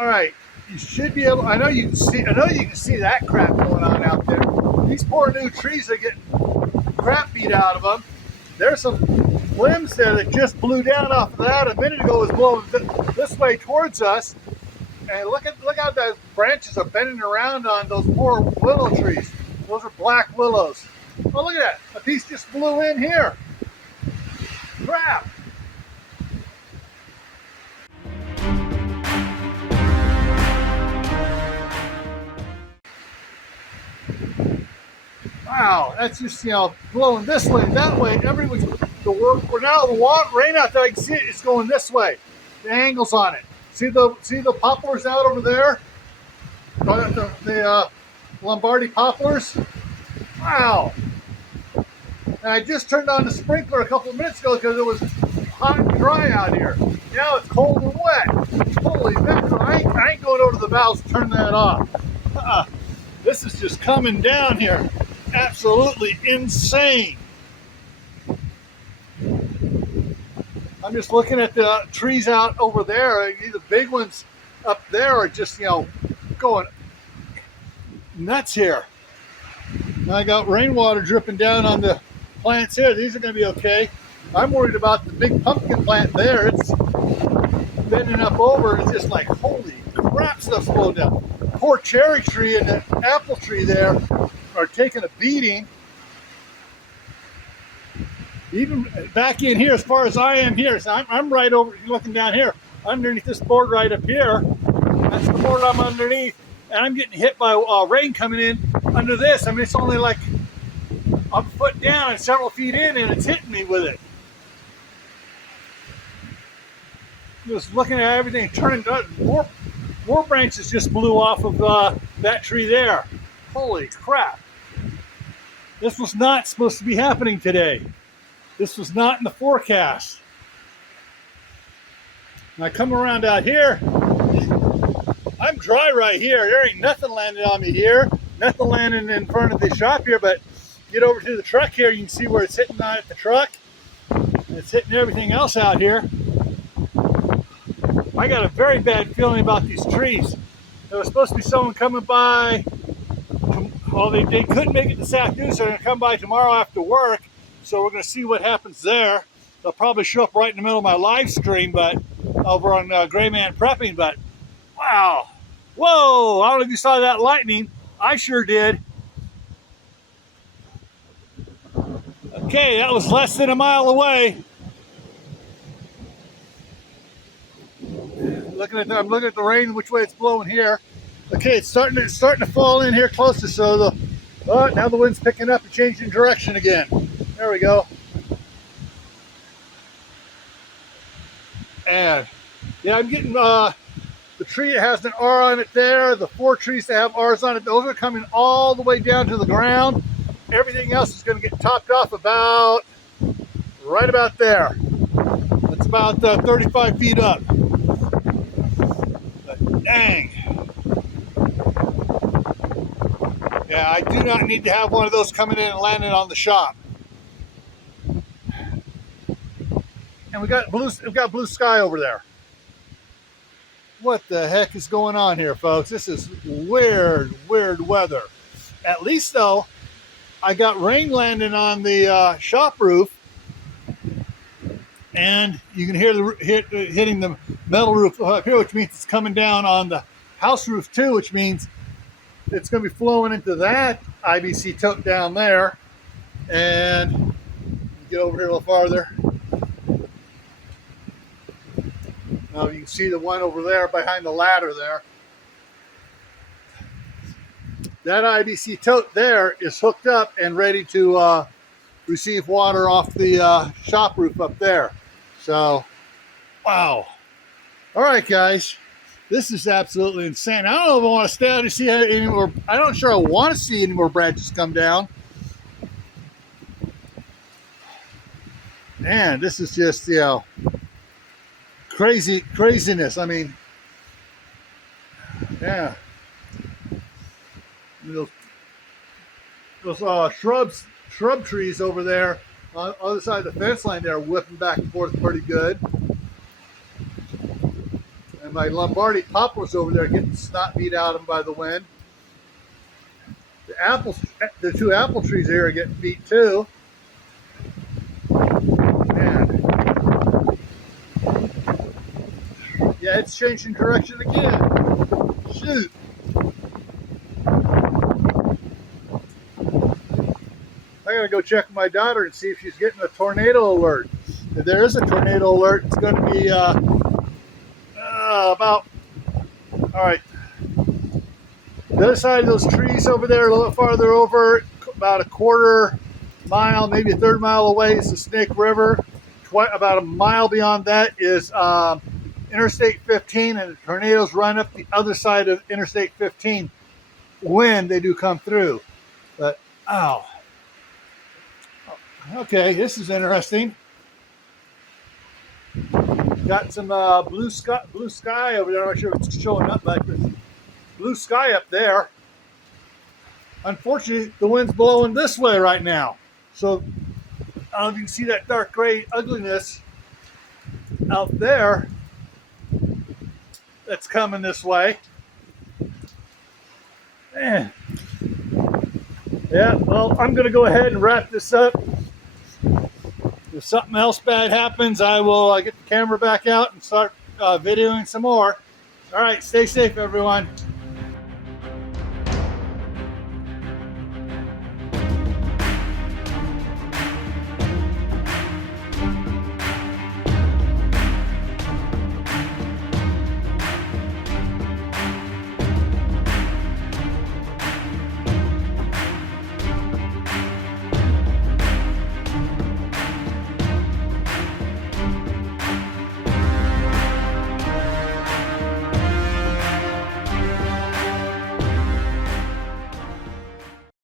All right, you should be able. I know you can see. I know you can see that crap going on out there. These poor new trees are getting crap beat out of them. There's some limbs there that just blew down off of that a minute ago. Was blowing this way towards us, and look how those branches are bending around on those poor willow trees. Those are black willows. Oh, look at that! A piece just blew in here. Crap! Wow, that's just, blowing this way, that way. Everyone's now the water rain out there. I can see it. It's going this way. The angles on it. See the poplars out over there. The Lombardy poplars. Wow. And I just turned on the sprinkler a couple of minutes ago because it was hot and dry out here. Now it's cold and wet. Holy mackerel! I ain't going over to the valves to turn that off. This is just coming down here. Absolutely insane. I'm just looking at the trees out over there. The big ones up there are just, going nuts here. And I got rainwater dripping down on the plants here. These are going to be okay. I'm worried about the big pumpkin plant there. It's bending up over. It's just like, holy crap, stuff's blowing down. Poor cherry tree and the apple tree there are taking a beating. Even back in here, as far as I am here, so I'm right over, looking down here, underneath this board right up here. That's the board I'm underneath, and I'm getting hit by rain coming in under this. I mean, it's only like a foot down and several feet in, and it's hitting me with it. Just looking at everything, turning more branches just blew off of that tree there. Holy crap. This was not supposed to be happening today. This was not in the forecast. And I come around out here. I'm dry right here. There ain't nothing landing on me here. Nothing landing in front of the shop here, but get over to the truck here. You can see where it's hitting on at the truck. And it's hitting everything else out here. I got a very bad feeling about these trees. There was supposed to be someone coming by. Well, they couldn't make it this afternoon, so they're going to come by tomorrow after work. So we're going to see what happens there. They'll probably show up right in the middle of my live stream, but over on Gray Man Prepping. But wow, whoa! I don't know if you saw that lightning. I sure did. Okay, that was less than a mile away. I'm looking at the rain, which way it's blowing here. Okay, it's starting to fall in here closer. So now the wind's picking up and changing direction again. There we go. And yeah, I'm getting the tree that has an R on it there. The 4 trees that have R's on it, those are coming all the way down to the ground. Everything else is going to get topped off right about there. It's about 35 feet up. But dang. Yeah, I do not need to have one of those coming in and landing on the shop. And we've got blue sky over there. What the heck is going on here, folks? This is weird weather. At least, though, I got rain landing on the shop roof, and you can hear hitting the metal roof up here, which means it's coming down on the house roof too, which means it's going to be flowing into that IBC tote down there. And get over here a little farther. Now you can see the one over there behind the ladder there. That IBC tote there is hooked up and ready to receive water off the shop roof up there. So, wow. All right, guys. This is absolutely insane. I don't know if I want to stay out and see any more. I'm not sure I want to see any more branches come down. Man, this is just, craziness. I mean, yeah. Those shrub trees over there on the other side of the fence line there are whipping back and forth pretty good. And my Lombardy poplars over there getting snot beat out of them by the wind. The two apple trees here are getting beat too. Man. Yeah, it's changing direction again. Shoot. I gotta go check my daughter and see if she's getting a tornado alert. If there is a tornado alert, it's gonna be about, all right, the other side of those trees over there, a little bit farther over, about a quarter mile, maybe a third mile away is the Snake River. About a mile beyond that is Interstate 15, and the tornadoes run up the other side of Interstate 15 when they do come through. But, ow. Okay, this is interesting. Got some blue sky over there. I'm not sure if it's showing up, but there's blue sky up there. Unfortunately, the wind's blowing this way right now. So I don't know if you can see that dark gray ugliness out there that's coming this way. Man. Yeah, well, I'm going to go ahead and wrap this up. If something else bad happens, I will get the camera back out and start videoing some more. All right, stay safe, everyone.